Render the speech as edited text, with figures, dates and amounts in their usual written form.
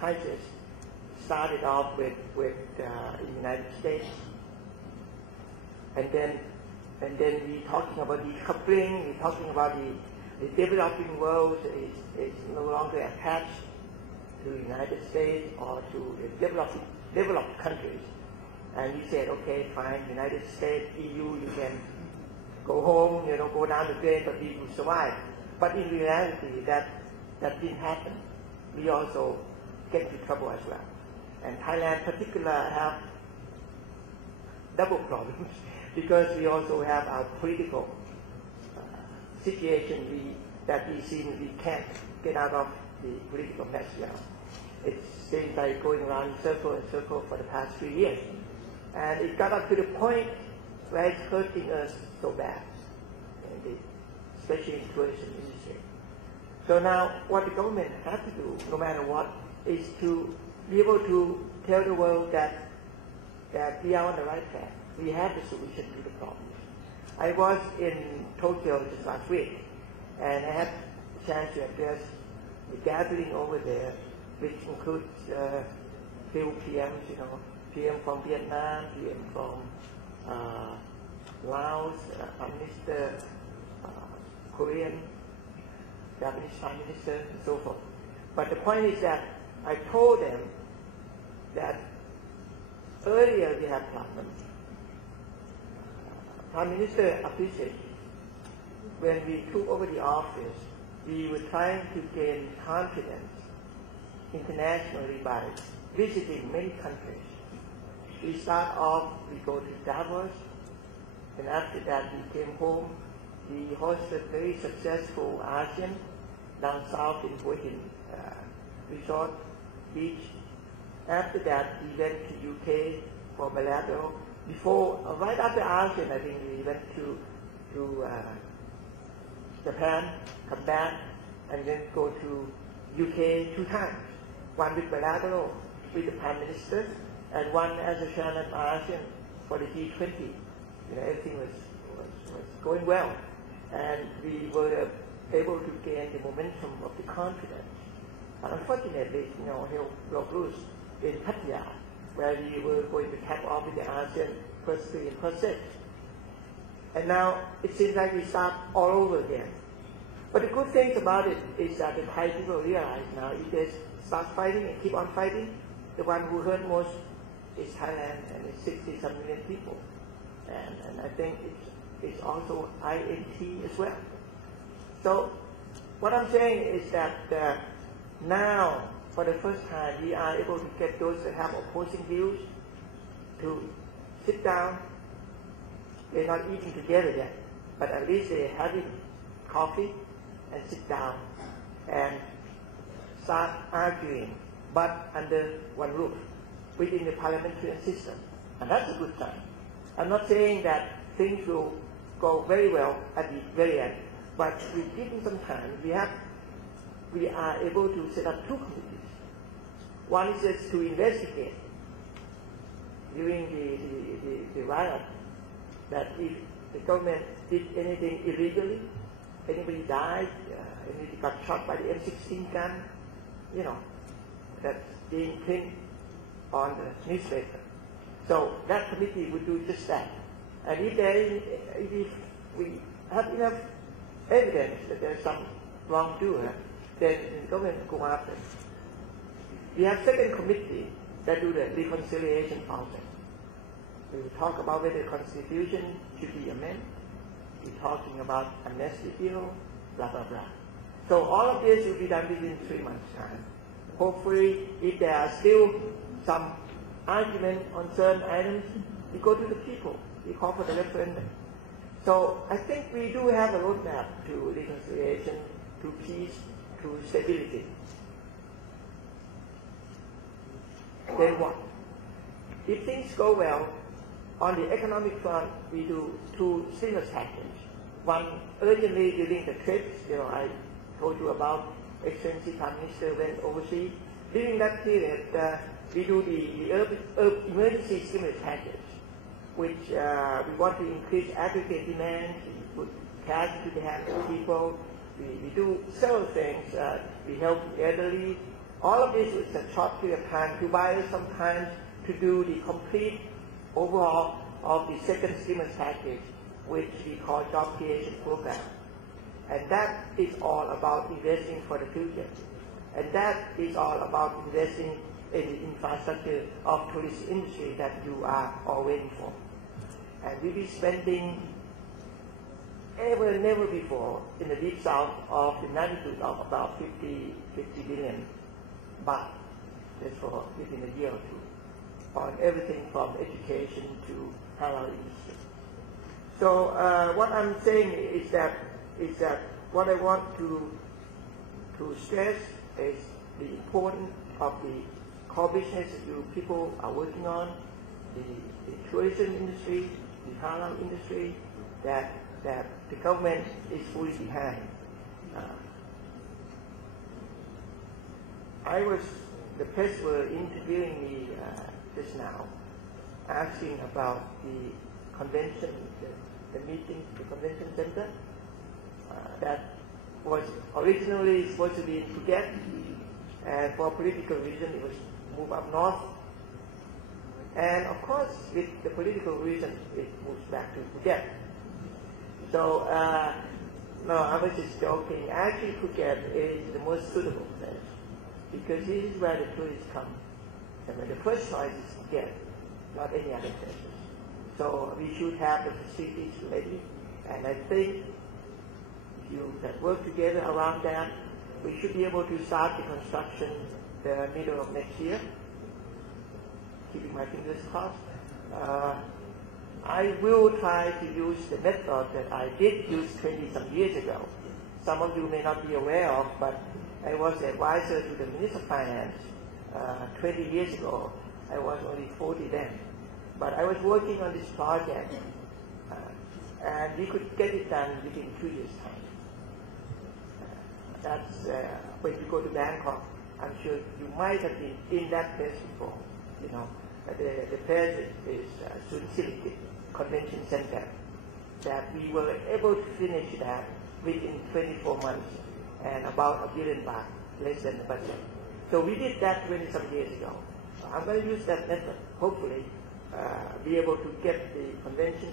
crisis started off with the United States, and then we talking about decoupling. We're talking about the developing world is no longer attached to the United States or to the developed countries. And we said, okay, fine, United States, EU, you can go home, go down the drain, but we will survive. But in reality, that didn't happen. We also get into trouble as well. And Thailand, in particular, have double problems because we also have our political situation that we seem we can't get out of the political mess now. It seems like going around circle and circle for the past 3 years. And it got up to the point where it's hurting us so bad, especially in tourism industry. So now what the government has to do, no matter what, is to be able to tell the world that we are on the right track. We have the solution to the problem. I was in Tokyo just last week, and I had a chance to address the gathering over there, which includes few PMs, PM from Vietnam, PM from Laos, Prime Minister, Korean, Japanese Prime Minister, and so forth. But the point is that I told them that earlier we had problems. Prime Minister appreciated when we took over the office, we were trying to gain confidence internationally by visiting many countries. We start off, we go to Davos, and after that we came home. We hosted very successful ASEAN down south in Hua Hin Resort Beach. After that, we went to UK for bilateral. Right after ASEAN, I think we went to Japan, come back, and then go to UK 2 times. One with bilateral with the Prime Minister, and one as a chairman of ASEAN for the G20. Everything was going well, and we were able to gain the momentum of the confidence. And unfortunately, hell broke loose in Pattaya, where we were going to cap off with the ASEAN first 3 and first 6. And now it seems like we start all over again. But the good thing about it is that the Thai people realize now if they start fighting and keep on fighting, the one who hurt most is Thailand, and it's 60-some million people. And I think it's also IMT as well. So what I'm saying is that now, for the first time, we are able to get those that have opposing views to sit down. They're not eating together yet, but at least they're having coffee and sit down and start arguing, but under one roof within the parliamentary system. And that's a good sign. I'm not saying that things will go very well at the very end, but we've given some time. We are able to set up 2 committees. One is just to investigate during the riot that if the government did anything illegally, anybody died, anybody got shot by the M16 gun, that's being pinned on the newspaper. So that committee would do just that. And if we have enough evidence that there's some wrongdoer, then the government will go after it. We have 2nd committee that do the reconciliation process. We will talk about whether the Constitution should be amended. We're talking about amnesty bill, blah, blah, blah. So all of this will be done within 3 months' time. Hopefully, if there are still some argument on certain items, we go to the people. We call for the referendum. So I think we do have a roadmap to reconciliation, to peace, to stability. Then what? If things go well, on the economic front, we do 2 stimulus packages. One urgently during the trips, I told you about Excellency Prime Minister went overseas. During that period, we do the emergency stimulus package, which we want to increase aggregate demand, we put cash into the hands of people. We do several things. We help the elderly, All of this is a short period of time to buy us some time to do the complete overhaul of the second stimulus package, which we call job creation program. And that is all about investing for the future. And that is all about investing in the infrastructure of tourist industry that you are all waiting for. And we'll be spending never before in the deep south of the magnitude of about 50 billion baht, that's for within a year or two, on everything from education to halal industry. So what I'm saying is that what I want to stress is the importance of the core business you people are working on, the tourism industry, the halal industry, that the government is fully behind. The press were interviewing me just now, asking about the convention, the meeting, the convention center that was originally supposed to be in Phuket, and for political reason it was moved up north. And of course, with the political reason, it moves back to Phuket. So, no, I was just joking. Actually, Phuket is the most suitable place because this is where the tourists come. And the first choice is Phuket, not any other places. So we should have the facilities ready. And I think if you can work together around that, we should be able to start the construction the middle of next year. Keeping my fingers crossed. I will try to use the method that I did use 20-some years ago. Some of you may not be aware of, but I was the advisor to the Minister of Finance 20 years ago. I was only 40 then. But I was working on this project, and we could get it done within 2 years' time. That's when you go to Bangkok. I'm sure you might have been in that place before. You know, the place is Sun Silicate Convention Center. That we were able to finish that within 24 months and about $1 billion baht, less than the budget. So we did that 20-some years ago. So I'm going to use that method, hopefully, be able to get the convention